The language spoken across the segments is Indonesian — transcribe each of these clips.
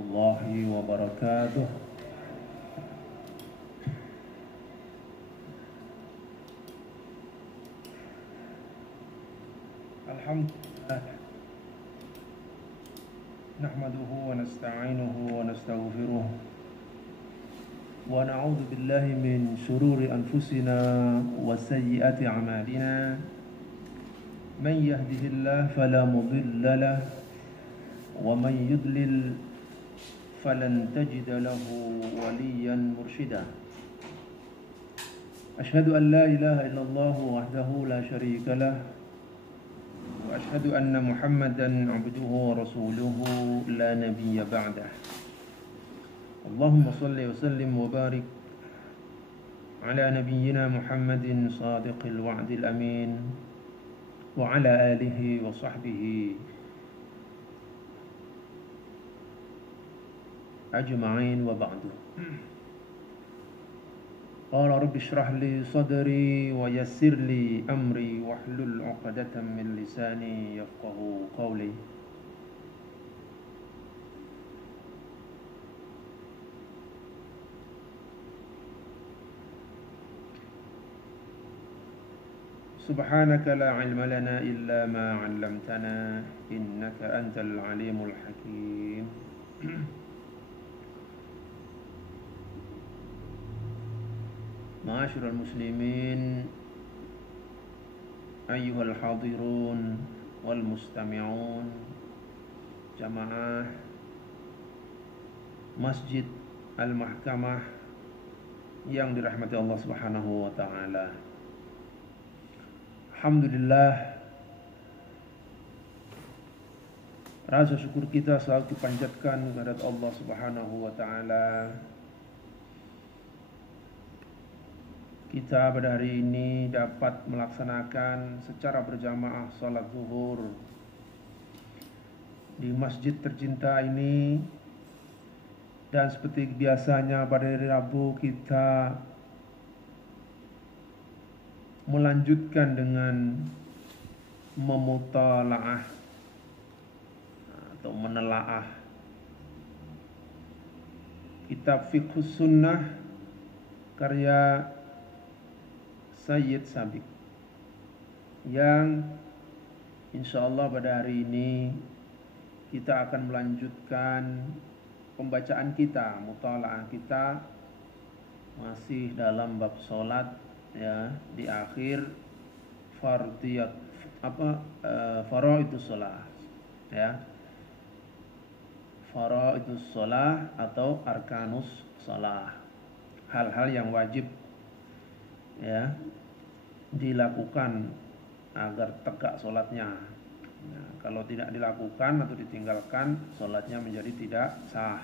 Warahmatullahi wabarakatuh. Alhamdulillah, nahmaduhu wa nasta'inuhu wa nastaghfiruh wa na'udzu billahi min shururi anfusina wa sayyiati a'malina. Man yahdihillahu fala mudilla lahu wa man yudlil falan tajida lahu waliyan mursyida. Ashhadu an la ilaha illallah wahdahu la syarika lah wa ashhadu anna Muhammadan 'abduhu wa rasuluhu la nabiyya ba'dah. Allahumma shalli wa sallim wa barik ala nabiyyina Muhammadin sadiqil wa'dil amin wa ala alihi wa sahbihi ajma'in wa ba'du. Qala rabbi shrah li sadri wa yassir li amri wahlul 'uqdatam min lisani yafqahu qawli. Subhanaka la 'ilma lana illa ma 'allamtana innaka antal 'alimul hakim. Ma'asyiral muslimin, ayyuhal hadirun wal mustami'un, jamaah Masjid Al-Mahkamah yang dirahmati Allah Subhanahu wa taala. Alhamdulillah, rasa syukur kita selalu dipanjatkan kepada Allah Subhanahu wa taala. Kita pada hari ini dapat melaksanakan secara berjamaah salat zuhur di masjid tercinta ini, dan seperti biasanya pada hari Rabu kita melanjutkan dengan memutalaah atau menelaah kitab Fiqhus Sunnah karya Sayyid Sabiq, yang insyaallah pada hari ini kita akan melanjutkan pembacaan kita, mutalaah kita masih dalam bab salat, ya, di akhir fardiyat faraidus shalah, ya, faraidus shalah atau arkanus shalah, hal-hal yang wajib, ya, dilakukan agar tegak sholatnya. Nah, kalau tidak dilakukan atau ditinggalkan, sholatnya menjadi tidak sah.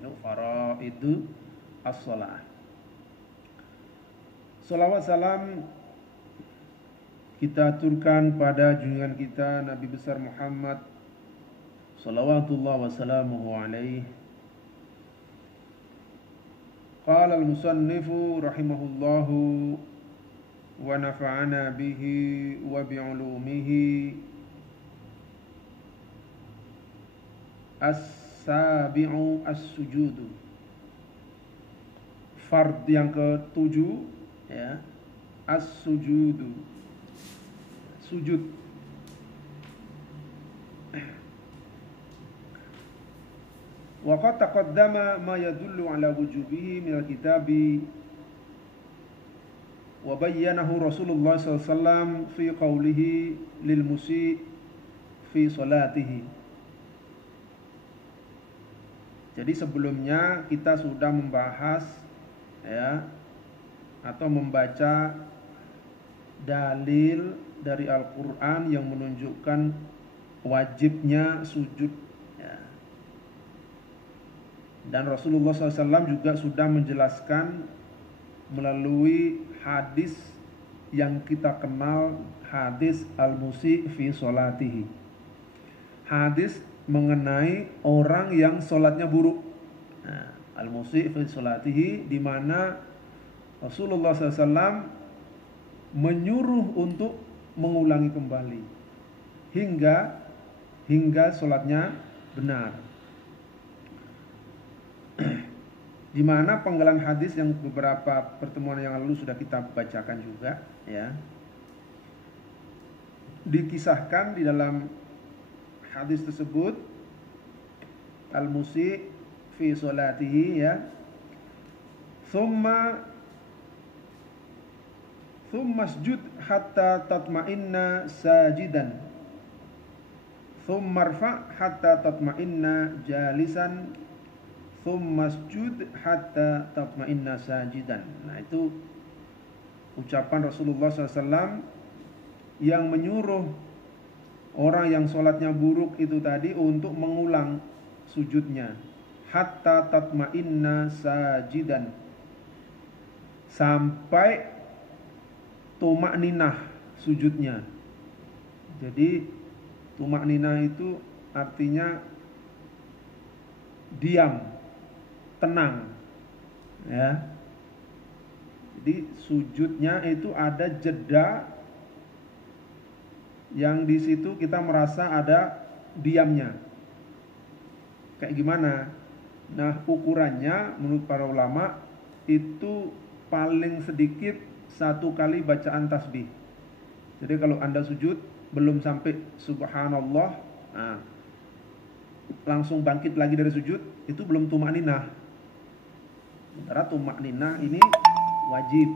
Itu faraidu as-shalah. Salawat salam kita aturkan pada junjungan kita Nabi besar Muhammad salawatullah wa salamuhu alaihi. Qala al-musannifu rahimahullahu wa nafa'ana bihi wa bi'ulumihi. As-sabi'u as-sujudu. Fard yang ke-7, ya, as-sujudu, sujud. Wa qad taqaddama ma yadullu ala wujubihi min al-kitabi wa bayyanahu Rasulullah sallallahu alaihi wasallam fi qawlihi lil musi' fi salatihi. Jadi sebelumnya kita sudah membahas, ya, atau membaca dalil dari Al-Qur'an yang menunjukkan wajibnya sujud, ya. Dan Rasulullah SAW juga sudah menjelaskan melalui hadis yang kita kenal, hadis al-musi' fi sholatihi, hadis mengenai orang yang sholatnya buruk. Nah, al-musi' fi sholatihi, di mana Rasulullah SAW menyuruh untuk mengulangi kembali hingga sholatnya benar. di mana penggalan hadis yang beberapa pertemuan yang lalu sudah kita bacakan juga, ya. Dikisahkan di dalam hadis tersebut, al-musi fi sholatihi, ya, thumma sujud hatta tatma'inna sajidan, thumma rfa' hatta tatma'inna jalisan, thumma sujud hatta tatma'inna sajidan. Nah, itu ucapan Rasulullah SAW yang menyuruh orang yang sholatnya buruk itu tadi untuk mengulang sujudnya, hatta tatma'inna sajidan, sampai tumakninah sujudnya. Jadi tumakninah itu artinya diam, tenang, ya. Jadi sujudnya itu ada jeda yang di situ kita merasa ada diamnya. Kayak gimana? Nah, ukurannya menurut para ulama itu paling sedikit 1 kali bacaan tasbih. Jadi kalau Anda sujud belum sampai subhanallah, nah, langsung bangkit lagi dari sujud, itu belum tumakninah. Sementara tumakninah ini wajib.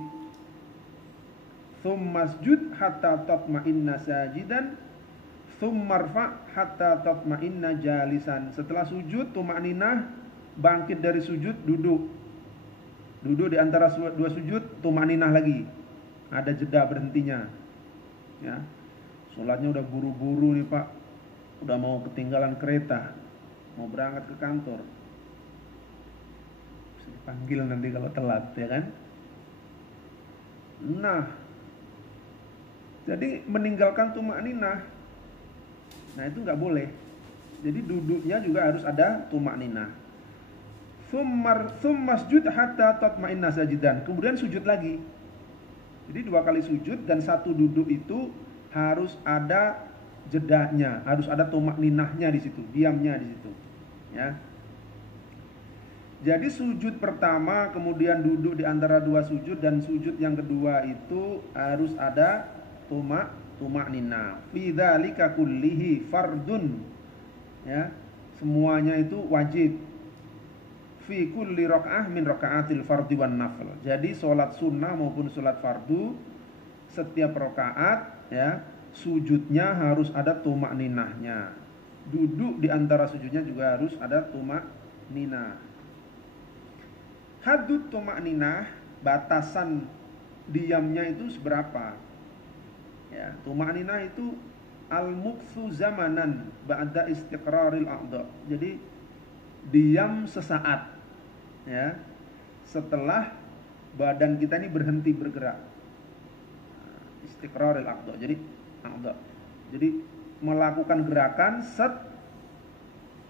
Tsumma sujud hatta tatma'inna sajidan, tsumma rfa' hatta tatma'inna jalisan. Setelah sujud tumakninah, bangkit dari sujud, duduk. Duduk di antara dua sujud, tumakninah lagi. Ada jeda berhentinya. Ya. Sholatnya udah buru-buru nih Pak. Udah mau ketinggalan kereta, mau berangkat ke kantor. Bisa dipanggil nanti kalau telat, ya kan? Nah, jadi meninggalkan tumakninah, nah itu nggak boleh. Jadi duduknya juga harus ada tumakninah. Tsumma sujud hatta tatma'inna sajidan. Kemudian sujud lagi. Jadi 2 kali sujud dan 1 duduk itu harus ada jedanya, harus ada tumakninahnya di situ, diamnya di situ. Ya. Jadi sujud pertama kemudian duduk di antara 2 sujud, dan sujud yang kedua itu harus ada tumakninah. Fi dzalika kullihi fardun. Ya. Semuanya itu wajib. Fi kulli raka'ah min raka'atil fardhi wan nafl. Jadi sholat sunnah maupun sholat fardu, setiap rakaat, ya, sujudnya harus ada tumakninahnya. Duduk di antara sujudnya juga harus ada tumakninah. Haddut tumakninah, batasan diamnya itu seberapa? Ya, tumakninah itu al-muktsu zamanan ba'da istiqraril a'dha. Jadi diam sesaat, ya, setelah badan kita ini berhenti bergerak. Istiqraril a'dha. Jadi melakukan gerakan set.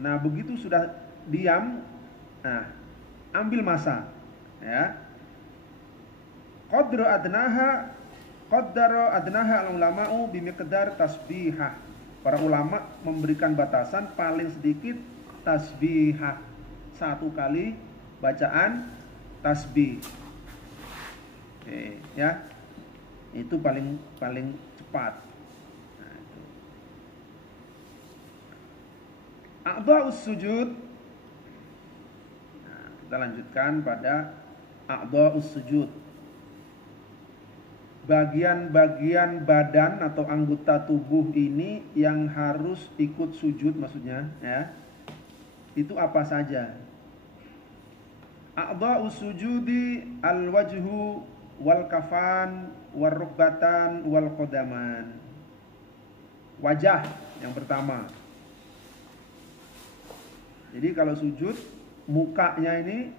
Nah, begitu sudah diam, nah, ambil masa, ya. Qaddara adnaha al-ulama'u bimiqdar tasbihah. Para ulama memberikan batasan paling sedikit tasbihah, 1 kali bacaan tasbih. Oke, ya. Itu paling cepat. Nah, itu. A'dha'us sujud. Nah, kita lanjutkan pada a'dha'us sujud. Bagian-bagian badan atau anggota tubuh ini yang harus ikut sujud, maksudnya, ya. Itu apa saja? A'dha'us sujudi al-wajhu wal kafan wal rukbatan wal qadaman. Wajah yang pertama. Jadi kalau sujud, mukanya ini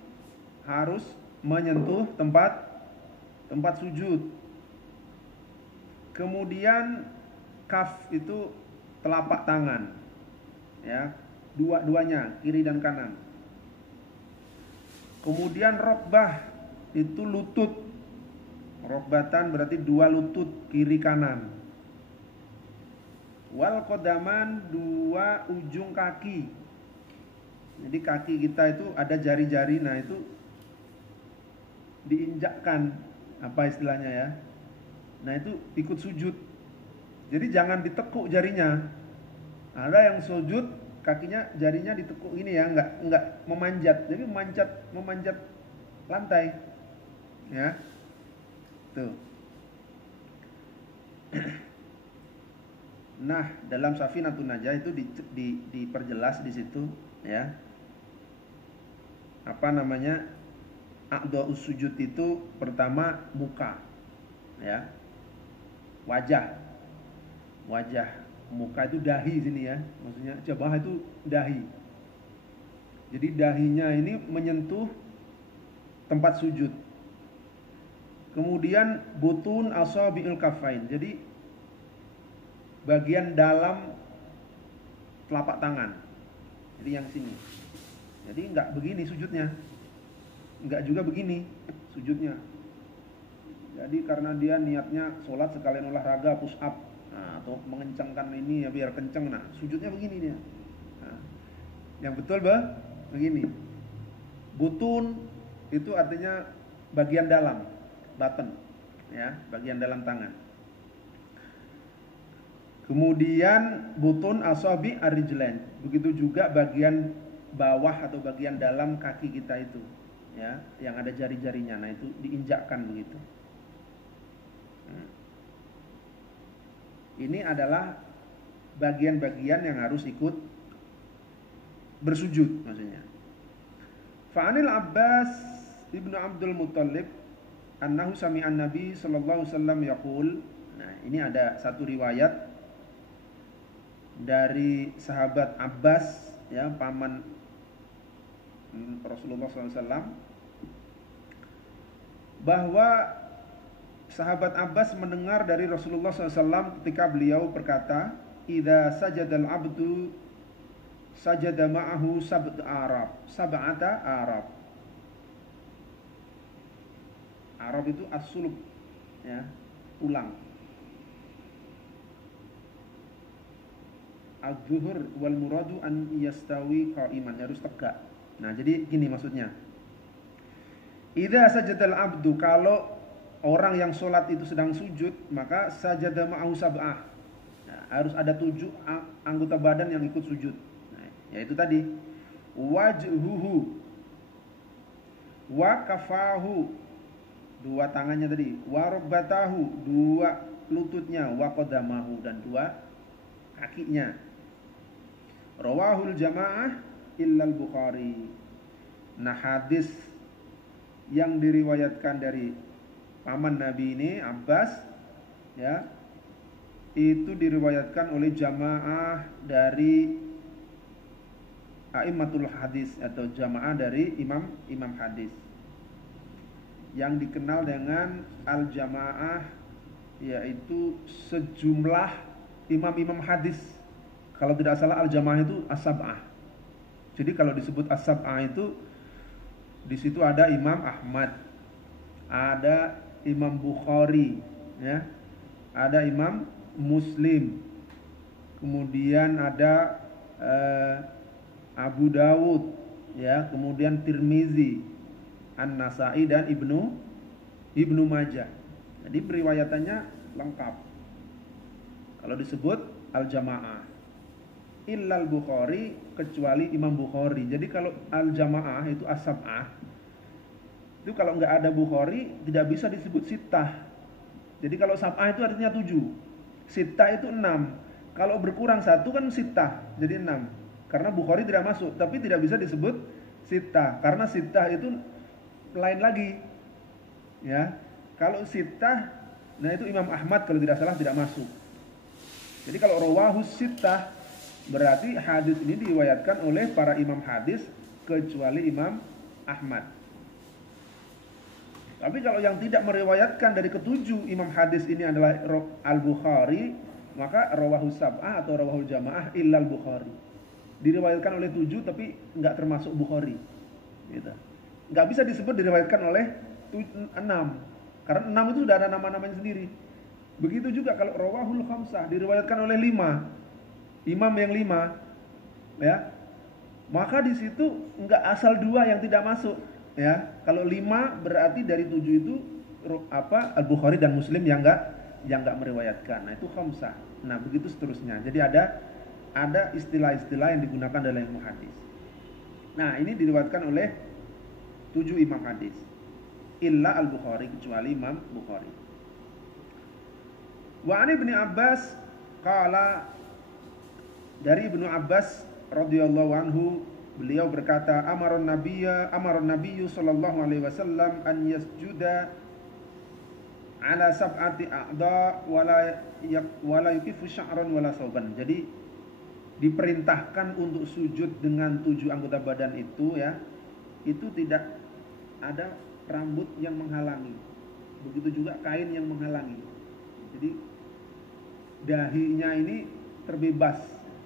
harus menyentuh tempat sujud. Kemudian kaf itu telapak tangan, ya, dua-duanya, kiri dan kanan. Kemudian rokbah itu lutut. Rokbatan berarti 2 lutut, kiri kanan. Wal qadaman 2 ujung kaki. Jadi kaki kita itu ada jari-jari, nah itu diinjakkan, apa istilahnya ya. Nah itu ikut sujud. Jadi jangan ditekuk jarinya. Ada yang sujud kakinya jarinya ditekuk ini ya, enggak memanjat. Jadi memanjat lantai. Ya. Tuh. Nah, dalam Safinatun Najah itu diperjelas di situ ya. Apa namanya? A'dha'us sujud itu pertama muka. Ya. Wajah. Muka itu dahi sini ya. Maksudnya jabah itu dahi. Jadi dahinya ini menyentuh tempat sujud. Kemudian butun asabi'il kafain. Jadi bagian dalam telapak tangan. Jadi yang sini. Jadi enggak begini sujudnya. Enggak juga begini sujudnya. Jadi karena dia niatnya sholat sekalian olahraga push up, nah, atau mengencangkan ini ya biar kenceng, nah sujudnya begini dia. Nah, yang betul begini. Butun itu artinya bagian dalam, button, ya, bagian dalam tangan. Kemudian butun asabi ar-rijlain. Begitu juga bagian bawah atau bagian dalam kaki kita itu, ya, yang ada jari-jarinya. Nah, itu diinjakkan begitu. Ini adalah bagian-bagian yang harus ikut bersujud maksudnya. Fa'anil Abbas ibnu Abdul Muttalib annahu sami'an Nabi sallallahu alaihi wasallam yaqul. Nah, ini ada satu riwayat dari sahabat Abbas, ya, paman Rasulullah SAW, bahwa sahabat Abbas mendengar dari Rasulullah SAW ketika beliau berkata, "Idza sajadal abdu sajada ma'ahu sab'ata Arab." Arab itu as-sulub, ya, tulang. Az-zuhur wal muradu an yastawi qa'iman, harus tegak. Nah, jadi gini maksudnya. Idza sajadal abdu, kalau orang yang sholat itu sedang sujud, maka sajada ma'ahu sab'ah. Nah, harus ada 7 anggota badan yang ikut sujud. Nah, yaitu tadi wajhuhu wa kafahu, 2 tangannya tadi, wa rubbatahu, 2 lututnya, wa qadamahu, dan 2 kakinya. Rawahul jamaah illal Bukhari. Nah, hadis yang diriwayatkan dari paman Nabi ini Abbas, ya, itu diriwayatkan oleh jamaah dari a'immatul hadis atau jamaah dari imam hadis yang dikenal dengan al-jamaah, yaitu sejumlah imam-imam hadis. Kalau tidak salah al-jamaah itu as-sab'ah. Jadi kalau disebut as-sab'ah itu di situ ada Imam Ahmad, ada Imam Bukhari, ya, ada Imam Muslim, kemudian ada Abu Dawud, ya, kemudian Tirmizi, An-Nasai, dan Ibnu Majah. Jadi periwayatannya lengkap. Kalau disebut al-jamaah, illal Bukhari, kecuali Imam Bukhari. Jadi kalau al-jamaah itu as-sab'ah, itu kalau nggak ada Bukhari tidak bisa disebut sittah. Jadi kalau sab'ah itu artinya 7, sittah itu 6. Kalau berkurang 1 kan sittah, jadi 6. Karena Bukhari tidak masuk, tapi tidak bisa disebut sittah karena sittah itu lain lagi. Ya. Kalau sittah, nah itu Imam Ahmad kalau tidak salah tidak masuk. Jadi kalau rawahus sittah, berarti hadis ini diriwayatkan oleh para imam hadis kecuali Imam Ahmad. Tapi kalau yang tidak meriwayatkan dari ketujuh imam hadis ini adalah Al-Bukhari, maka rawahus sab'ah atau rawahul jamaah illal Bukhari. Diriwayatkan oleh 7 tapi enggak termasuk Bukhari. Gitu. Enggak bisa disebut diriwayatkan oleh 6. Karena 6 itu sudah ada nama-namanya sendiri. Begitu juga kalau rawahul khamsah diriwayatkan oleh 5. Imam yang 5, ya, maka di situ enggak asal 2 yang tidak masuk, ya. Kalau 5 berarti dari 7 itu Al-Bukhari dan Muslim yang enggak meriwayatkan. Nah, itu khamsah. Nah, begitu seterusnya. Jadi ada istilah-istilah yang digunakan dalam ilmu hadis. Nah, ini diriwayatkan oleh 7 imam hadis. Illa Al-Bukhari, kecuali Imam Bukhari. Wa an Ibnu Abbas qala, dari Ibnu Abbas radhiyallahu anhu, beliau berkata, amaron nabiyyu sallallahu alaihi wasallam an yasjuda ala sab'ati a'dha wala yukifu sya'ran wala sauban. Jadi diperintahkan untuk sujud dengan 7 anggota badan itu, ya, itu tidak ada rambut yang menghalangi, begitu juga kain yang menghalangi. Jadi dahinya ini terbebas,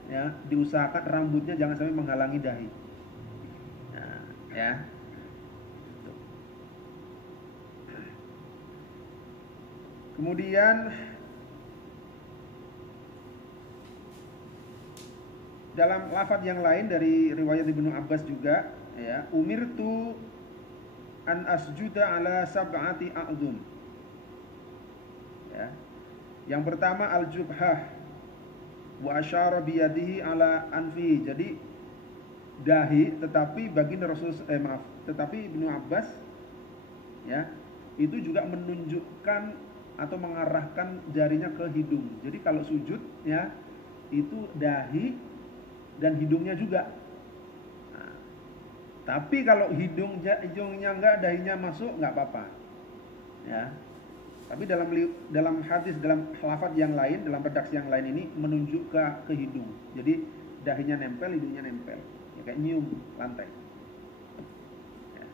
ya, diusahakan rambutnya jangan sampai menghalangi dahi. Nah, ya. Kemudian dalam lafaz yang lain dari riwayat Ibnu Abbas juga, ya, umirtu an asjuda ala sab'ati a'dhum. Ya. Yang pertama al-jubhah wa asyara bi yadihi ala anfi. Jadi dahi, tetapi tetapi Ibnu Abbas, ya, itu juga menunjukkan atau mengarahkan jarinya ke hidung. Jadi kalau sujud, ya, itu dahi dan hidungnya juga. Nah, tapi kalau hidungnya enggak, dahinya masuk, enggak apa-apa. Ya. Tapi dalam hadis, dalam lafaz yang lain, dalam redaksi yang lain ini menunjuk ke hidung. Jadi dahinya nempel, hidungnya nempel. Ya, kayak nyium lantai. Ya.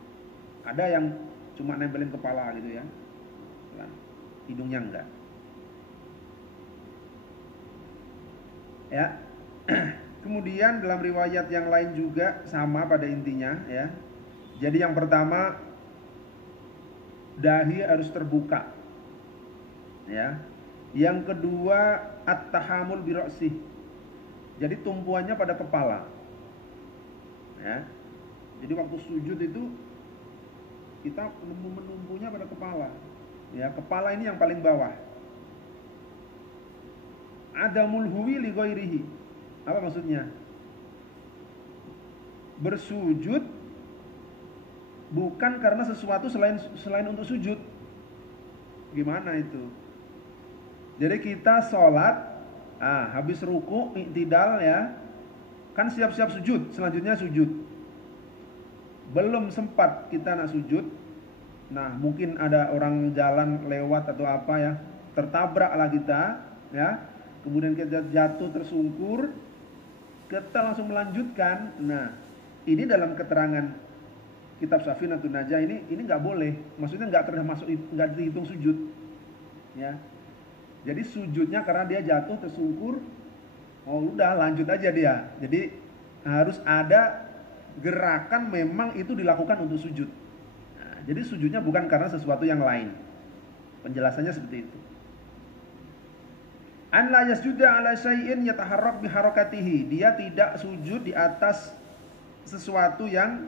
Ada yang cuma nempelin kepala gitu, ya. Nah, hidungnya enggak. Ya. Kemudian dalam riwayat yang lain juga sama pada intinya, ya. Jadi yang pertama, dahi harus terbuka, ya. Yang kedua, at-tahamul bi ra'sih. Jadi tumpuannya pada kepala. Ya. Jadi waktu sujud itu kita menumpunya pada kepala. Ya, kepala ini yang paling bawah. Adamul huwi li ghairihi. Apa maksudnya? Bersujud bukan karena sesuatu selain untuk sujud. Gimana itu? Jadi kita sholat, habis ruku, i'tidal, ya, kan siap-siap sujud, selanjutnya sujud. Belum sempat kita nak sujud, nah mungkin ada orang jalan lewat atau apa, ya, tertabraklah kita, ya, kemudian kita jatuh tersungkur, kita langsung melanjutkan. Nah, ini dalam keterangan kitab Safinatun Najah ini nggak boleh. Maksudnya nggak dihitung sujud. Ya. Jadi sujudnya karena dia jatuh tersungkur, udah lanjut aja dia. Jadi harus ada gerakan memang itu dilakukan untuk sujud. Nah, jadi sujudnya bukan karena sesuatu yang lain. Penjelasannya seperti itu. An la yasjuda ala syai'in yataharrak bi harakatihi. Dia tidak sujud di atas sesuatu yang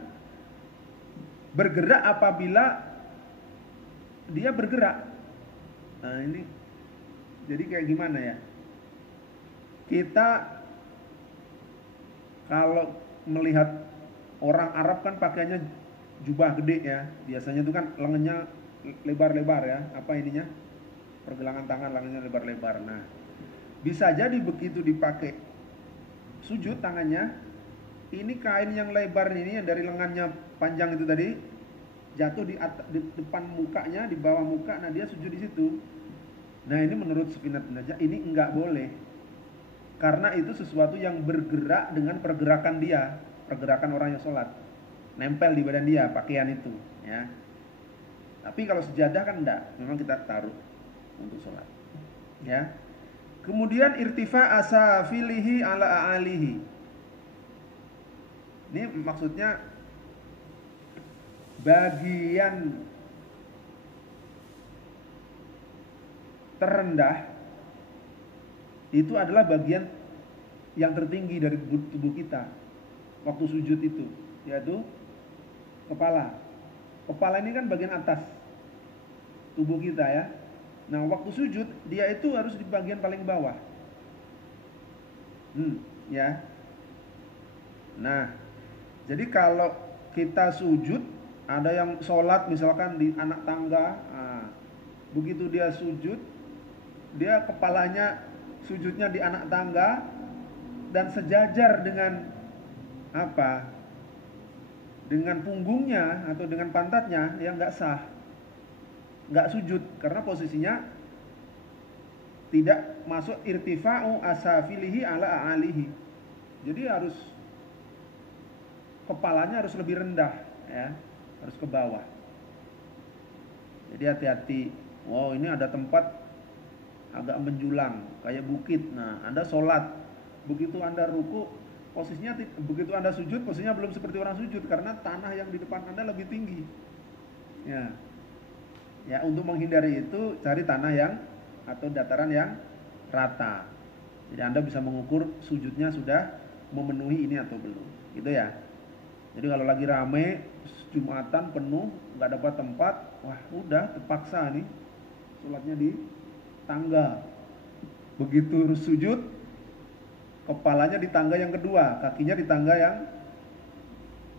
bergerak apabila dia bergerak. Nah, ini jadi kayak gimana, ya? Kita kalau melihat orang Arab kan pakainya jubah gede, ya. Biasanya itu kan lengannya lebar-lebar, ya. Apa ininya? Pergelangan tangan lengannya lebar-lebar. Nah, bisa jadi begitu dipakai sujud tangannya, ini kain yang lebar ini yang dari lengannya panjang itu tadi jatuh di depan mukanya, di bawah muka, nah dia sujud di situ. Nah, ini menurut Safinatun Najah ini enggak boleh. Karena itu sesuatu yang bergerak dengan pergerakan dia, pergerakan orang yang sholat. Nempel di badan dia pakaian itu, ya. Tapi kalau sejadah kan enggak, memang kita taruh untuk sholat. Ya. Kemudian irtifa asafilihi ala alihi. Ini maksudnya bagian terendah itu adalah bagian yang tertinggi dari tubuh kita waktu sujud itu, yaitu kepala. Kepala ini kan bagian atas tubuh kita ya. Nah, waktu sujud dia itu harus di bagian paling bawah. Ya. Nah, jadi kalau kita sujud, ada yang sholat misalkan di anak tangga, begitu dia sujud, dia kepalanya sujudnya di anak tangga dan sejajar dengan apa? Dengan punggungnya atau dengan pantatnya, yang nggak sah, nggak sujud karena posisinya tidak masuk irtifa'u asafilihi ala a'alihi. Jadi harus kepalanya harus lebih rendah ya, harus ke bawah. Jadi hati-hati. Wow, ini ada tempat agak menjulang kayak bukit. Nah, Anda sholat, begitu Anda ruku, posisinya begitu Anda sujud, posisinya belum seperti orang sujud karena tanah yang di depan Anda lebih tinggi. Ya. Ya, untuk menghindari itu cari tanah yang atau dataran yang rata. Jadi Anda bisa mengukur sujudnya sudah memenuhi ini atau belum. Gitu ya. Jadi kalau lagi rame Jumatan penuh, nggak dapat tempat, wah udah terpaksa nih sholatnya di tangga. Begitu sujud, kepalanya di tangga yang kedua, kakinya di tangga yang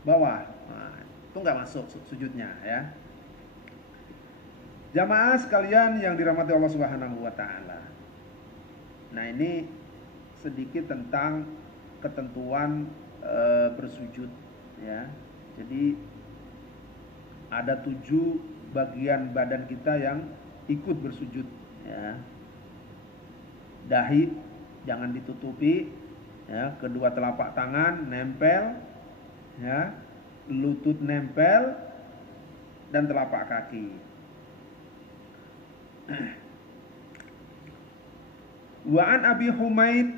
bawah. Nah, itu nggak masuk sujudnya ya. Jamaah sekalian yang dirahmati Allah Subhanahu wa taala. Nah, ini sedikit tentang ketentuan bersujud ya. Jadi ada 7 bagian badan kita yang ikut bersujud ya. Dahi jangan ditutupi ya, kedua telapak tangan nempel ya, lutut nempel dan telapak kaki. Wa an Abi Humaid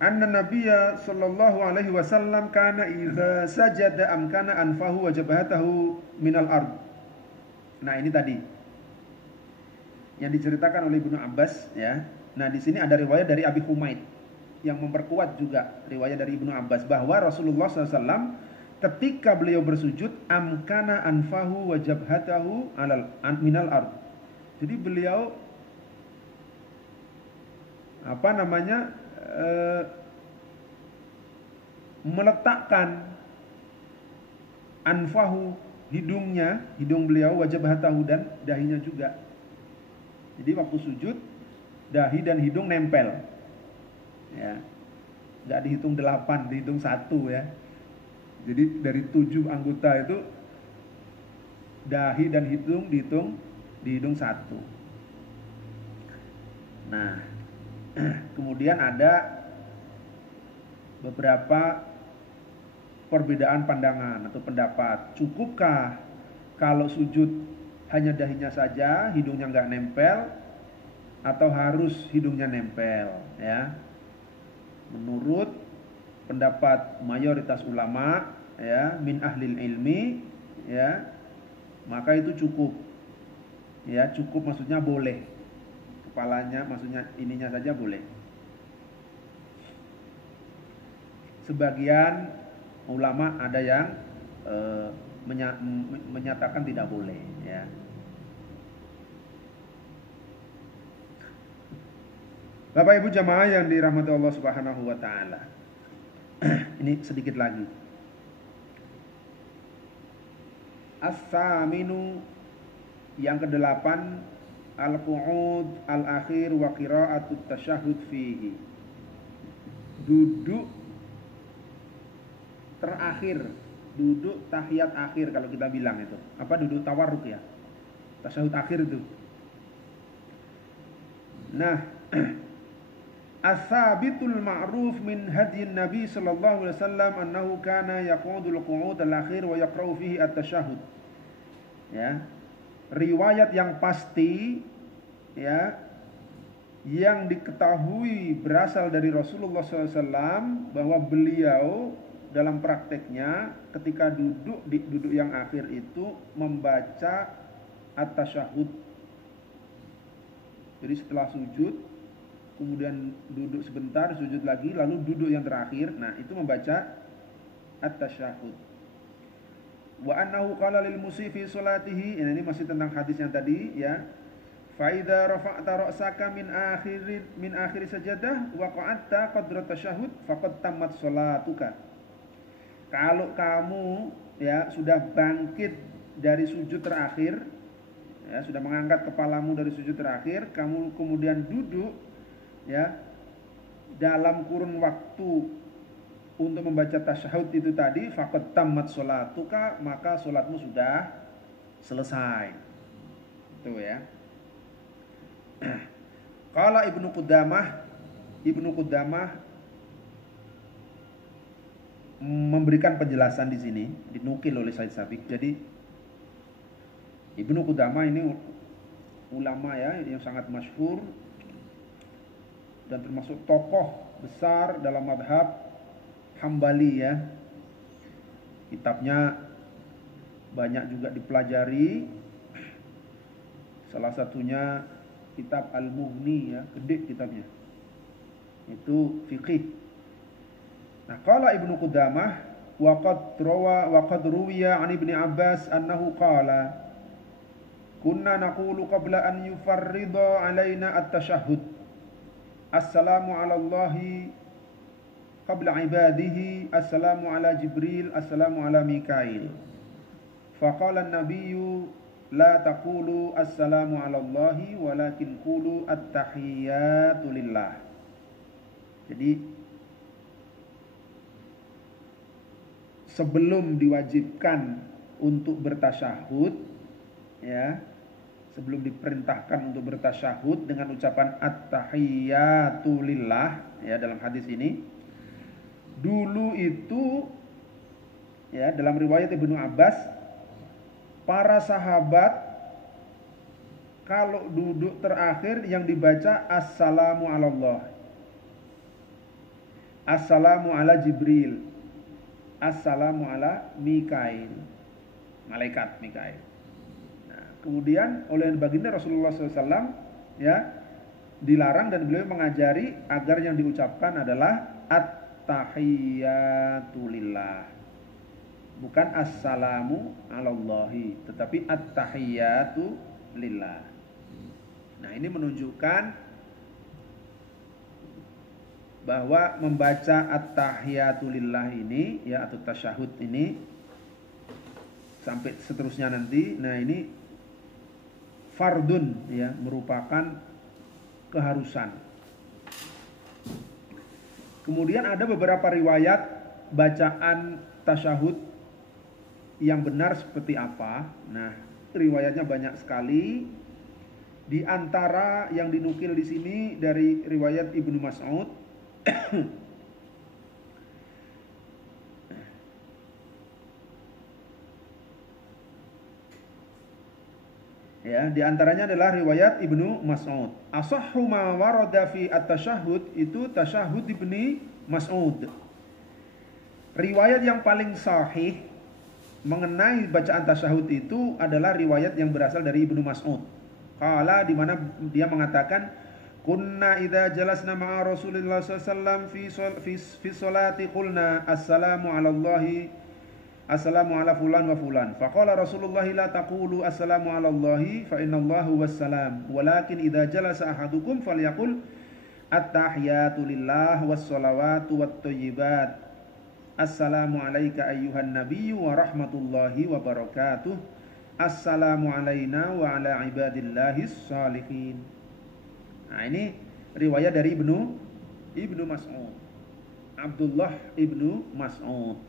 anna Nabiyya sallallahu alaihi wasallam kana idza sajada amkana anfahu wa jabhatahu minal ard. Nah, ini tadi yang diceritakan oleh Ibnu Abbas ya. Nah, di sini ada riwayat dari Abi Humaid yang memperkuat juga riwayat dari Ibnu Abbas bahwa Rasulullah SAW ketika beliau bersujud amkana anfahu wa jabhatahu minal ard. Jadi beliau meletakkan anfahu, hidung beliau, wajabhatahu dan dahinya juga. Jadi waktu sujud dahi dan hidung nempel ya, nggak dihitung 8, dihitung 1 ya. Jadi dari 7 anggota itu dahi dan hidung dihitung 1. Nah, kemudian ada beberapa perbedaan pandangan atau pendapat. Cukupkah kalau sujud hanya dahinya saja, hidungnya nggak nempel, atau harus hidungnya nempel ya? Menurut pendapat mayoritas ulama ya, min ahlil ilmi ya, maka itu cukup. Ya, cukup maksudnya boleh. Kepalanya maksudnya ininya saja boleh. Sebagian ulama ada yang menyatakan tidak boleh ya. Bapak Ibu jamaah yang dirahmati Allah Subhanahu wa taala. Ini sedikit lagi. As-saminu yang ke-8 al-qu'ud al-akhir wa qira'atut tasyahhud fihi. Duduk terakhir, duduk tahiyat akhir kalau kita bilang itu. Apa duduk tawarruk ya? Tasyahud akhir itu. Nah, as-sabitul ma'ruf min hadyin Nabi sallallahu alaihi wasallam annahu kana yaqudul qu'ud al-akhir wa yaqra'u fihi at-tasyahhud. Ya. Riwayat yang pasti ya, yang diketahui berasal dari Rasulullah SAW bahwa beliau dalam prakteknya ketika duduk yang akhir itu membaca at-tasyahud. Jadi setelah sujud kemudian duduk sebentar, sujud lagi, lalu duduk yang terakhir. Nah, itu membaca at-tasyahud. Wa annahu qala lil musii fi salatihi, ini masih tentang hadis yang tadi ya. Fa idza rafa'ta ra'saka min akhir sajadah wa qa'adta qadra tasyahhud faqad tammat salatuka. Kalau kamu ya sudah bangkit dari sujud terakhir, ya sudah mengangkat kepalamu dari sujud terakhir, kamu kemudian duduk ya dalam kurun waktu untuk membaca tasyahud itu tadi, faqad tammat sholatuka, maka sholatmu sudah selesai. Itu ya. Qala Ibnu Qudamah memberikan penjelasan di sini, dinukil oleh Said Sabiq. Jadi Ibnu Qudamah ini ulama ya yang sangat masyhur dan termasuk tokoh besar dalam madhab Hambali ya. Kitabnya banyak juga dipelajari. Salah satunya kitab Al-Mughni ya, gede kitabnya. Itu fiqih. Nah, qala Ibnu Qudamah wa qad ruwiya an Ibni Abbas annahu qala kunna naqulu qabla an yufarrida alaina at-tashahhud assalamu ala Allahi qabla ibadihi assalamu ala Jibril assalamu ala Mikail. Faqala an-nabiyyu la taqulu assalamu ala Allahi walakin qulu at-tahiyyatu lillah. Jadi sebelum diwajibkan untuk bertasyahud ya, sebelum diperintahkan untuk bertasyahud dengan ucapan at-tahiyyatu lillah ya dalam hadis ini, dulu itu ya dalam riwayat Ibnu Abbas, para sahabat kalau duduk terakhir yang dibaca assalamu ala Allah, assalamu ala Jibril, assalamu ala Mikail, malaikat Mikail. Nah, kemudian oleh baginda Rasulullah SAW ya dilarang dan beliau mengajari agar yang diucapkan adalah at-tahiyyatu lillah, bukan assalamu alallahi, tetapi at-tahiyyatu lillah. Nah, ini menunjukkan bahwa membaca at-tahiyyatu lillah ini ya atau tasyahud ini sampai seterusnya nanti, nah ini fardun ya, merupakan keharusan. Kemudian ada beberapa riwayat bacaan tasyahud yang benar seperti apa. Nah, riwayatnya banyak sekali. Di antara yang dinukil di sini dari riwayat Ibnu Mas'ud ya, di antaranya adalah riwayat Ibnu Mas'ud. Ashahhu ma warada fi at-tasyahhud itu tasyahhud Ibnu Mas'ud. Riwayat yang paling sahih mengenai bacaan tasyahud itu adalah riwayat yang berasal dari Ibnu Mas'ud. Qala, di mana dia mengatakan kunna idza jalasna ma'a Rasulillah sallallahu alaihi wasallam fi sholati qulna assalamu ala Allahi assalamu ala fulan wa fulan. Faqala Rasulullah la taqulu assalamu ala Allahi fa inna Allahu wassalam walakin idza jalasa ahadukum falyaqul at-tahiyatu lillah was-shalawatu wat-thayyibat assalamu alayka ayyuhan nabiyyu wa rahmatullahi wa barakatuh assalamu alayna wa ala ibadillahis shalihin. Nah, ini riwayat dari Ibnu Mas'ud, Abdullah Ibnu Mas'ud.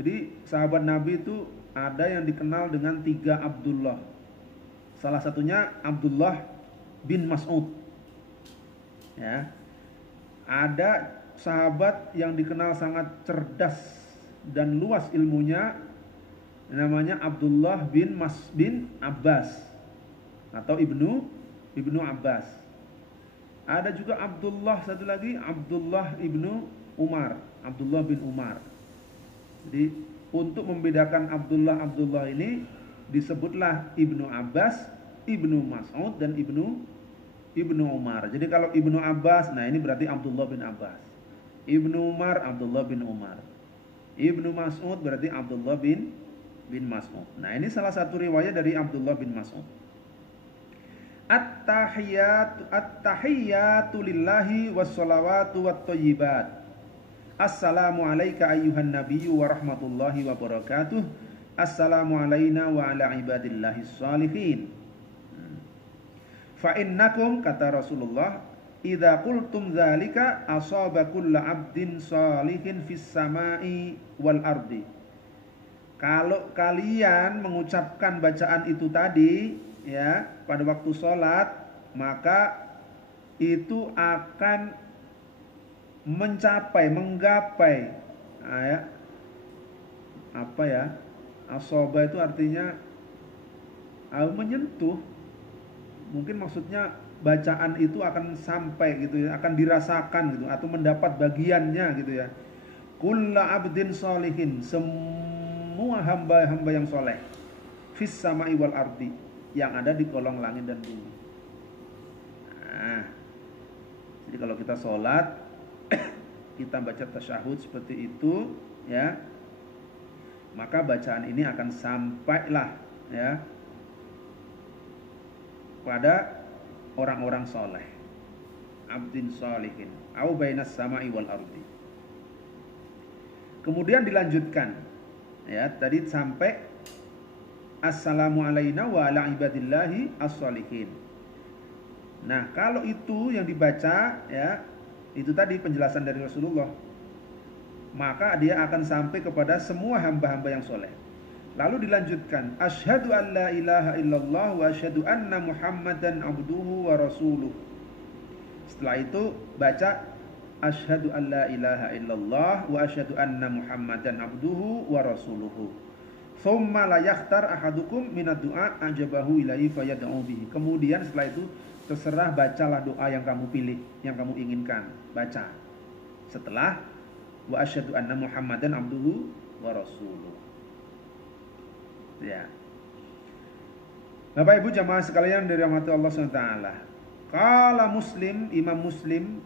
Jadi sahabat Nabi itu ada yang dikenal dengan 3 Abdullah. Salah satunya Abdullah bin Mas'ud. Ya. Ada sahabat yang dikenal sangat cerdas dan luas ilmunya, namanya Abdullah bin Abbas atau Ibnu Abbas. Ada juga Abdullah satu lagi, Abdullah ibnu Umar, Abdullah bin Umar. Jadi untuk membedakan Abdullah ini disebutlah Ibnu Abbas, Ibnu Mas'ud dan Ibnu Umar. Jadi kalau Ibnu Abbas, nah ini berarti Abdullah bin Abbas. Ibnu Umar, Abdullah bin Umar. Ibnu Mas'ud berarti Abdullah bin bin Mas'ud. Nah, ini salah satu riwayat dari Abdullah bin Mas'ud. At-tahiyyatu lillahi was-shalawatu wat-thayyibat. Assalamu alayka ayyuhan nabiyyu wa rahmatullahi wa barakatuh. Assalamu alayna wa ala ibadillahis shalihin. Fa innakum, kata Rasulullah, idza qultum dzalika asaba kullu 'abdin shalihin fis sama'i wal ardi. Kalau kalian mengucapkan bacaan itu tadi ya pada waktu sholat, maka itu akan menggapai asoba itu artinya menyentuh, mungkin maksudnya bacaan itu akan sampai gitu ya, akan dirasakan gitu atau mendapat bagiannya gitu ya. Kullu abdin sholihin, semua hamba-hamba yang soleh, fis sama'i wal ardi, yang ada di kolong langit dan bumi. Nah, jadi kalau kita sholat kita baca tasyahud seperti itu ya, maka bacaan ini akan sampailah ya pada orang-orang soleh, abdin sholihin au bainas sama'i wal ardi. Kemudian dilanjutkan ya, tadi sampai assalamu alayna wa ala ibadillahi as-shalihin. Nah, kalau itu yang dibaca ya, itu tadi penjelasan dari Rasulullah, maka dia akan sampai kepada semua hamba-hamba yang soleh. Lalu dilanjutkan, asyhadu an la ilaha illallah wa asyhadu anna muhammadan abduhu wa rasuluh. Setelah itu baca asyhadu an la ilaha illallah wa asyhadu anna muhammadan abduhu wa rasuluhu. Thumma la yakhtar ahadukum minad du'a ajabahu ilaihi fayad'u bihi. Kemudian setelah itu terserah bacalah doa yang kamu pilih, yang kamu inginkan. Baca. Setelah wa asyhadu anna muhammadan abduhu wa rasuluh. Ya. Bapak Ibu jamaah sekalian dari rahmat Allah SWT. Qala Muslim, Imam Muslim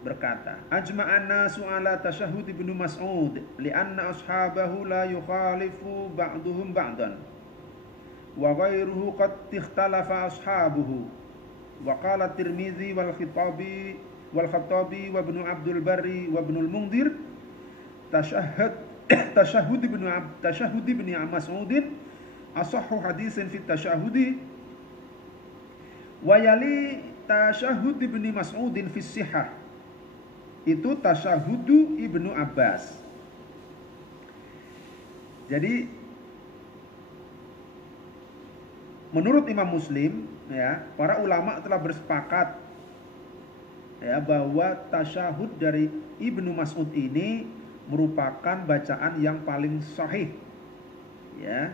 berkata, ajma'an nasu ala tasyahud Ibnu Mas'ud li'anna ashabahu la yukhalifu ba'duhum ba'dan wa ghairuhu qad ikhtalafa ashabuhu. Wa qala Tirmizi wal Khattabi wa Ibnu Abdul Barri wa Ibnu al-Mundhir tasyahud Ibnu Mas'udin asahhu hadisin fi tasyahudi wa yali tasyahud Ibnu Mas'udin fi sihah. Itu tasyahudu Ibnu Abbas. Jadi menurut Imam Muslim ya, para ulama telah bersepakat ya bahwa tasyahud dari Ibnu Mas'ud ini merupakan bacaan yang paling sahih ya,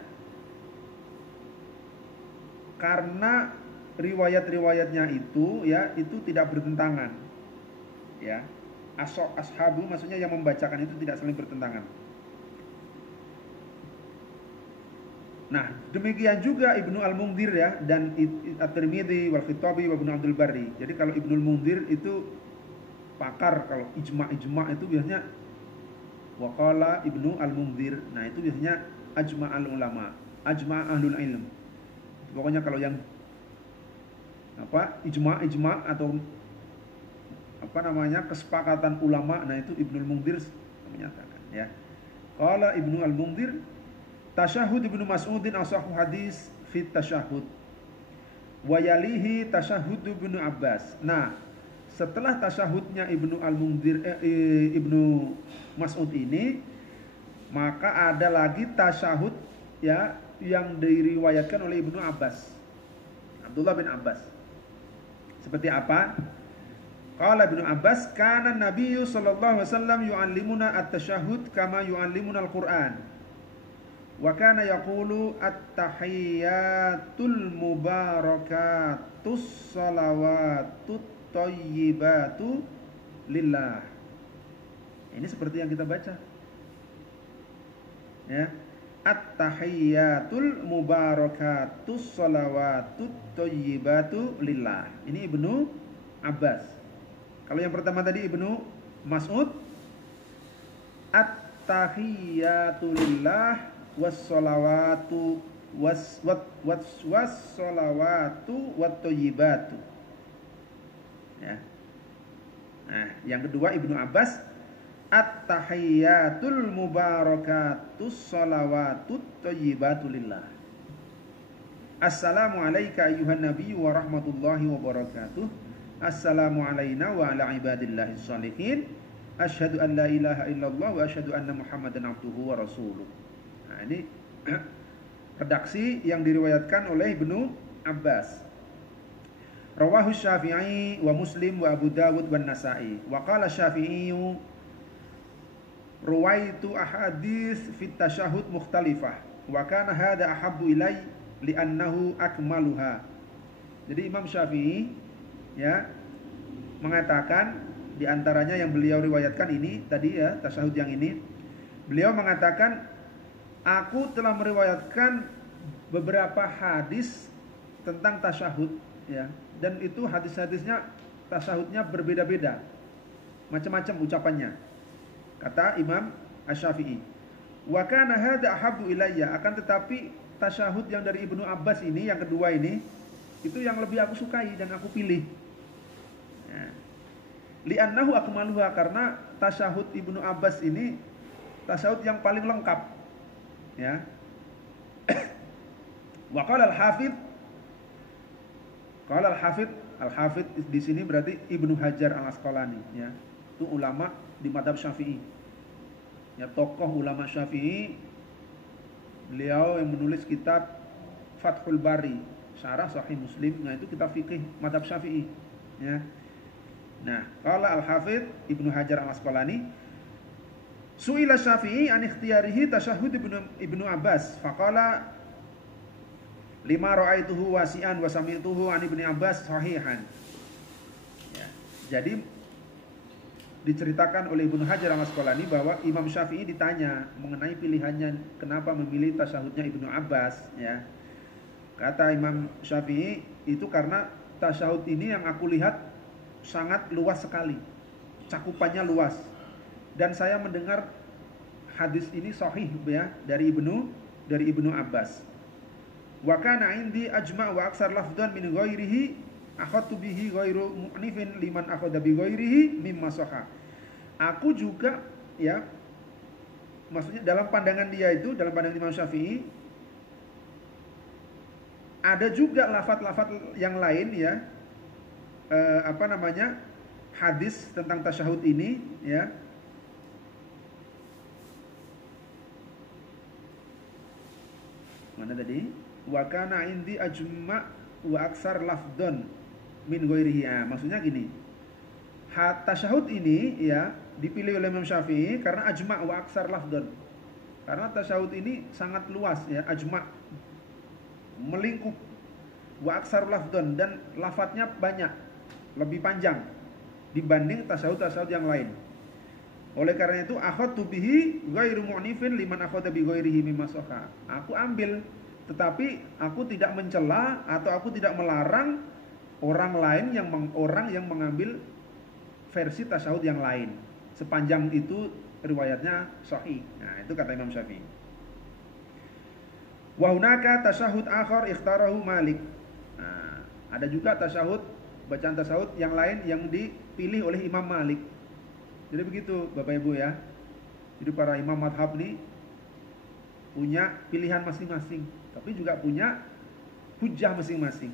karena riwayat-riwayatnya itu ya itu tidak bertentangan ya. Ashabu maksudnya yang membacakan itu tidak saling bertentangan. Nah, demikian juga Ibnu Al-Mundhir ya, dan At-Tirmidzi wal Khattabi wa Ibnu Abdul Barri. Jadi kalau Ibnu Al-Mundhir itu pakar, kalau ijma' itu biasanya waqala Ibnu Al-Mundhir. Nah, itu biasanya ajma'al ulama, ahlul ilm. Pokoknya kalau yang ijma' atau kesepakatan ulama, nah itu Ibnu Al-Mundhir menyatakan ya. Qala Ibnu Al-Mundhir tasyahud Ibnu Mas'udin asahhu hadis fi tasyahud wa yalihi tasyahud Ibnu Abbas. Nah, setelah tasyahudnya Ibnu Mas'ud ini, maka ada lagi tasyahud ya yang diriwayatkan oleh Ibnu Abbas, Abdullah bin Abbas. Seperti apa? Qala Ibnu Abbas, kana Nabiyyu sallallahu alaihi wasallam yu'allimuna at-tasyahhud kama yu'allimuna al-Qur'an. Wa kana yaqulu at-tahiyyatul mubarakatus salawatut thayyibatu lillah. Ini seperti yang kita baca. Ya. At-tahiyyatul mubarakatus salawatut thayyibatu lillah. Ini Ibnu Abbas. Kalau yang pertama tadi Ibnu Mas'ud, at-tahiyyatu lillah wassalawatu wassalawatu watthayyibatu. Ya. Nah, yang kedua Ibnu Abbas, at-tahiyyatul mubarakatus salawatut thayyibatu lillah. Assalamu alayka ayyuhan nabiyyu wa rahmatullahi wa barakatuh. Assalamu alayna wa ala ibadillahis shalihin. Asyhadu an la ilaha illallah wa asyhadu anna Muhammadan abduhu wa rasuluh. Nah, ini redaksi yang diriwayatkan oleh Ibnu Abbas. Rawahu Syafi'i wa Muslim wa Abu Dawud wa Nasa'i. Wa qala Syafi'i ruwaitu ahadits fi tasyahhud mukhtalifah wa kana hadha ahabbu ilai li'annahu akmaluha. Jadi Imam Syafi'i ya mengatakan, di antaranya yang beliau riwayatkan ini tadi ya, tasyahud yang ini, beliau mengatakan, aku telah meriwayatkan beberapa hadis tentang tasyahud ya, dan itu hadis-hadisnya tasyahudnya berbeda-beda, macam-macam ucapannya, kata Imam Asy-Syafi'i. Wa kana hadza ahabbu ilayya, akan tetapi tasyahud yang dari Ibnu Abbas ini, yang kedua ini, itu yang lebih aku sukai dan aku pilih. Ya. Li'annahu akmaluha, karena tasyahud Ibnu Abbas ini tasyahud yang paling lengkap. Ya. Wa qala al-Hafidz, qala al-Hafidz di sini berarti Ibnu Hajar Al-Asqalani ya. Itu ulama di mazhab Syafi'i. Ya, tokoh ulama Syafi'i. Beliau yang menulis kitab Fathul Bari, syarah Sahih Muslim. Nah, itu kitab fikih mazhab Syafi'i ya. Nah, qala al-Hafidz Ibnu Hajar Al-Asqalani, su'ila Syafi'i an ikhtiyarihi tasyahhud Ibnu Abbas, faqala lima ra'aituhu wasi'an wa sami'tuhu an Ibnu Abbas sahihan. Ya, jadi diceritakan oleh Ibnu Hajar Al-Asqalani bahwa Imam Syafi'i ditanya mengenai pilihannya kenapa memilih tasyahudnya Ibnu Abbas ya. Kata Imam Syafi'i, itu karena tasyahud ini yang aku lihat sangat luas sekali, cakupannya luas, dan saya mendengar hadis ini sahih ya dari Ibnu Abbas. Wa kana indi ajma' wa aksar lafdhan min ghairihi akhadtu bihi ghairu mu'nifin liman akhadha bi ghairihi mimma sahha. Aku juga ya, maksudnya dalam pandangan dia itu, dalam pandangan Imam Syafi'i, ada juga lafaz-lafaz yang lain ya, hadis tentang tasyahud ini ya, mana tadi? Wa kana indi ajma' wa aksar lafdhan min ghairihi. Maksudnya gini, tasyahud ini ya dipilih oleh Imam Syafi'i karena ajma' wa aksar lafdhan. Karena tasyahud ini sangat luas ya, ajma', melingkup, wa aksar lafdhan, dan lafadznya banyak, lebih panjang dibanding tasyahud-tasyahud yang lain. Oleh karena itu akhadtu bihi ghairu mu'nifin liman akhadha bi ghairihi mimma sahha. Aku ambil, tetapi aku tidak mencela atau aku tidak melarang orang yang mengambil versi tasyahud yang lain sepanjang itu riwayatnya sahih. Nah, itu kata Imam Syafi'i. Wa hunaka tasyahud akhar ikhtarahu Malik. Nah, ada juga tasyahud, bacaan tasyahud yang lain yang dipilih oleh Imam Malik. Jadi begitu Bapak Ibu ya. Jadi para imam madhab ini punya pilihan masing-masing, tapi juga punya hujjah masing-masing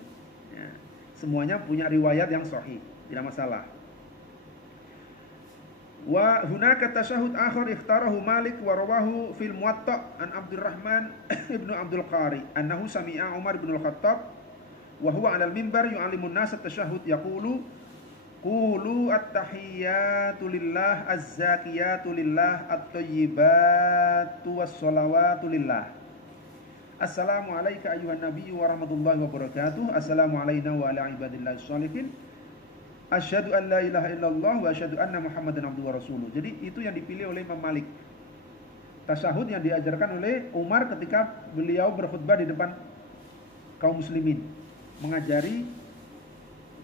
ya. Semuanya punya riwayat yang sahih, tidak masalah. Wa hunaka tasyahud akhar ikhtarahu Malik wa rawahu fil Muwatta an Abdurrahman ibnu Abdul Qari annahu sami'a Umar bin Al-Khattab wa huwa 'ala al-mimbar yu'allimun nas at-tasyahhud yaqulu qulu at-tahiyyatu lillah az-zakiyatu lillah at-thayyibatu was-shalawatu lillah. Assalamu alayka ayyuhan nabiyyu wa rahmatullahi wa barakatuh. Assalamu alayna wa ala ibadillahis shalihin. Asyhadu an la ilaha illallah wa asyhadu anna Muhammadan abduhu wa rasuluh. Jadi itu yang dipilih oleh Imam Malik. Tasyahud yang diajarkan oleh Umar ketika beliau berkhutbah di depan kaum muslimin, mengajari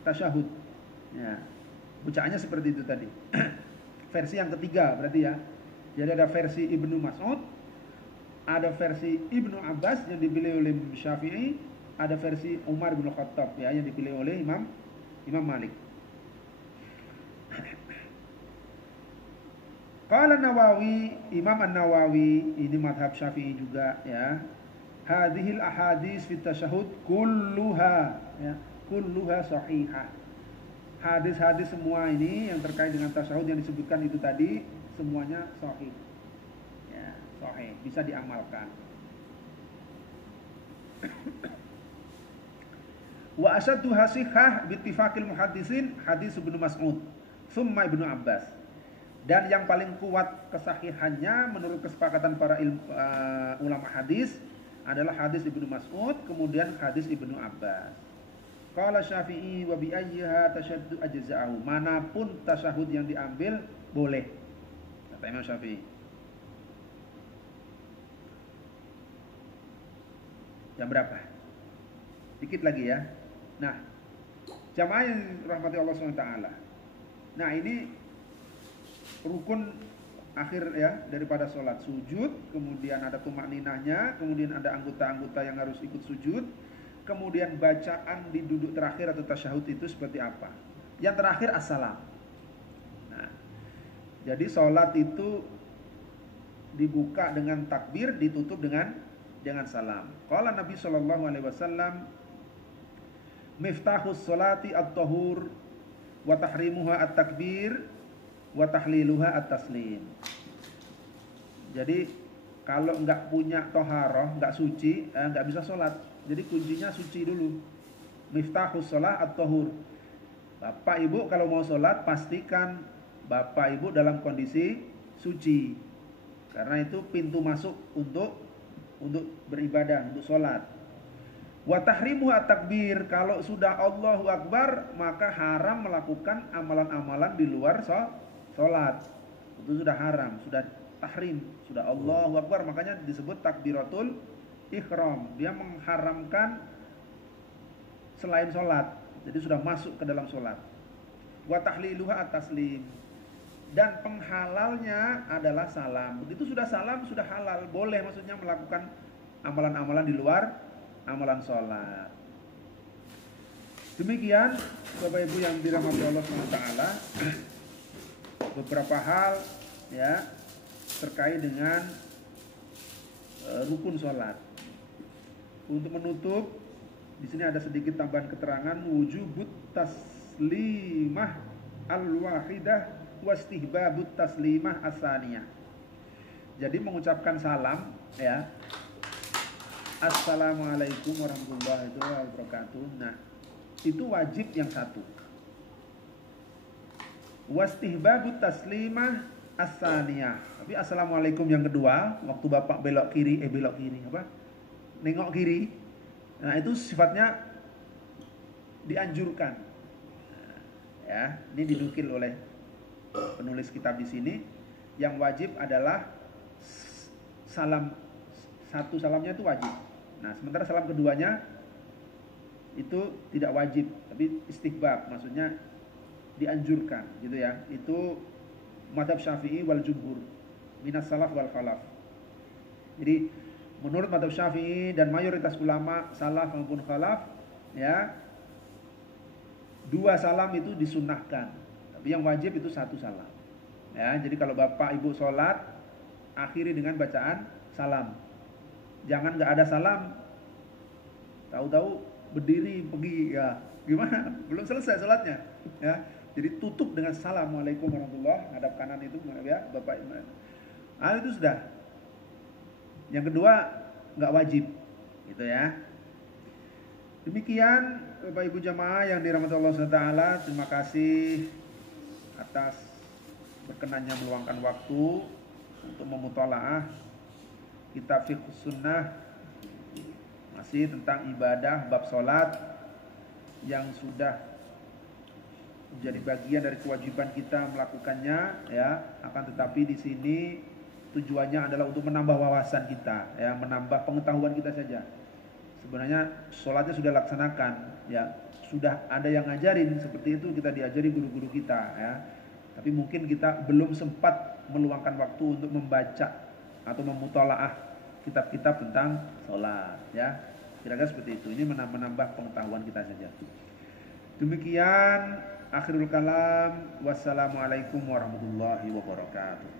tasyahud. Ya, bacaannya seperti itu tadi. Versi yang ketiga berarti ya. Jadi ada versi Ibnu Mas'ud, ada versi Ibnu Abbas yang dipilih oleh Syafi'i, ada versi Umar bin Khattab ya yang dipilih oleh Imam Malik. Qala Nawawi, Imam An-Nawawi ini madhab Syafi'i juga ya. Hadhil ahadits fit tasyahud kulluha ya, kulluha sahihah. Hadis-hadis semua ini yang terkait dengan tasyahud yang disebutkan itu tadi semuanya sahih. Ya, sahih, bisa diamalkan. Wa asaddu hasihah bi ittifaqil muhaddisin hadis Ibnu Mas'ud, tsumma Ibnu Abbas. Dan yang paling kuat kesahihannya menurut kesepakatan para ulama hadis adalah hadis Ibnu Mas'ud, kemudian hadis Ibnu Abbas. Qala Syafi'i wa bi ayyiha tashaddu ajza'u. Manapun tasyahud yang diambil boleh. Kata Imam Syafi'i. Jam berapa? Dikit lagi ya. Nah, jamaah yang rahmati Allah SWT. Nah, ini rukun akhir ya daripada sholat, sujud, kemudian ada tumak ninahnya, kemudian ada anggota-anggota yang harus ikut sujud, kemudian bacaan di duduk terakhir atau tasyahud itu seperti apa. Yang terakhir as-salam. Nah, jadi sholat itu dibuka dengan takbir, ditutup dengan salam. Qala Nabi sallallahu alaihi wasallam, miftahus sholati at-tahur wa tahrimuha at-takbir wa tahliluha at-taslim. Jadi kalau enggak punya toharoh, enggak suci, enggak bisa sholat. Jadi kuncinya suci dulu. Miftahus sholat at-tahur. Bapak ibu kalau mau sholat pastikan bapak ibu dalam kondisi suci. Karena itu pintu masuk untuk beribadah, untuk sholat. Wa tahrimuha at-takbir. Kalau sudah Allahu Akbar maka haram melakukan amalan-amalan di luar sholat. Itu sudah haram, sudah tahrim, sudah Allahu Akbar, makanya disebut takbiratul ihram. Dia mengharamkan selain sholat, jadi sudah masuk ke dalam sholat. Wa tahliluha at-taslim. Dan penghalalnya adalah salam. Begitu sudah salam, sudah halal, boleh maksudnya melakukan amalan-amalan di luar amalan sholat. Demikian Bapak Ibu yang dirahmati Allah SWT, beberapa hal ya terkait dengan rukun sholat. Untuk menutup, di sini ada sedikit tambahan keterangan wujubut taslimah al-wahidah wastihbabut taslimah as-saniyah. Jadi mengucapkan salam ya, assalamualaikum warahmatullahi wabarakatuh. Nah, itu wajib yang satu. Wastihbabut taslimah as-saniyah. Tapi assalamualaikum yang kedua, waktu Bapak belok kiri nengok kiri. Nah, itu sifatnya dianjurkan. Ya, ini dinukil oleh penulis kitab di sini. Yang wajib adalah salam, satu salamnya itu wajib. Nah, sementara salam keduanya itu tidak wajib, tapi istihbab, maksudnya dianjurkan gitu ya. Itu mazhab Syafi'i wal jumhur minas salaf wal khalaf. Jadi menurut mazhab Syafi'i dan mayoritas ulama salaf maupun khalaf ya, dua salam itu disunnahkan, tapi yang wajib itu satu salam ya. Jadi kalau bapak ibu sholat, akhiri dengan bacaan salam. Jangan nggak ada salam, tahu-tahu berdiri pergi ya, gimana, belum selesai sholatnya ya. Jadi tutup dengan assalamualaikum warahmatullahi, hadap kanan itu ya bapak ibu. Ah, itu sudah. Yang kedua nggak wajib gitu ya. Demikian Bapak Ibu jamaah yang dirahmati Allah SWT, terima kasih atas berkenannya meluangkan waktu untuk memutalaah kitab Fiqh Sunnah, masih tentang ibadah bab sholat yang sudah menjadi bagian dari kewajiban kita melakukannya ya. Akan tetapi di sini tujuannya adalah untuk menambah wawasan kita ya, menambah pengetahuan kita saja. Sebenarnya sholatnya sudah laksanakan ya, sudah ada yang ngajarin seperti itu, kita diajari guru-guru kita ya. Tapi mungkin kita belum sempat meluangkan waktu untuk membaca atau memutalaah kitab-kitab tentang sholat ya. Kira-kira seperti itu. Ini menambah pengetahuan kita saja. Demikian akhirul kalam. Wassalamualaikum warahmatullahi wabarakatuh.